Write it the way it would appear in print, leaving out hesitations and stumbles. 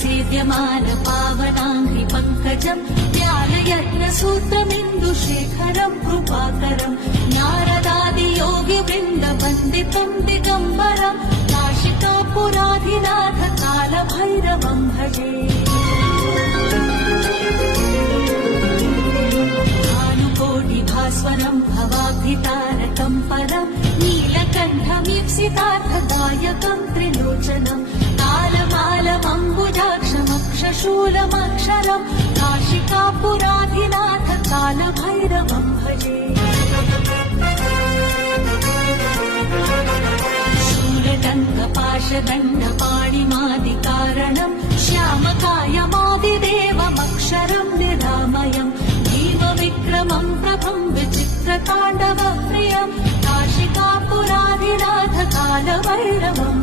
सेव्यमान पावनाङ्घ्रि पङ्कजम् ज्ञानयज्ञसूत्रमिन्दुशेखरम् कृपाकरम् नारदादियोगिवृन्दवन्दितम् दिगम्बरम् काशिकापुराधिनाथ कालभैरवम् भजे भानुकोटिभास्वरम् भवाब्धितारकम् परम् नीलकण्ठमीप्सितार्थदायकम् त्रिलोचनम् कालमालमम्बुजाक्षमक्षशूलमक्षरम् काशिकापुराधिनाथ कालभैरवम् भजे शूलदण्डपाशदण्डपाणिमादिकारणम् श्यामकायमादिदेवमक्षरम् निरामयम् भीमविक्रमम् प्रभम् विचित्रताण्डवप्रियम् काशिकापुराधिनाथ कालभैरवम्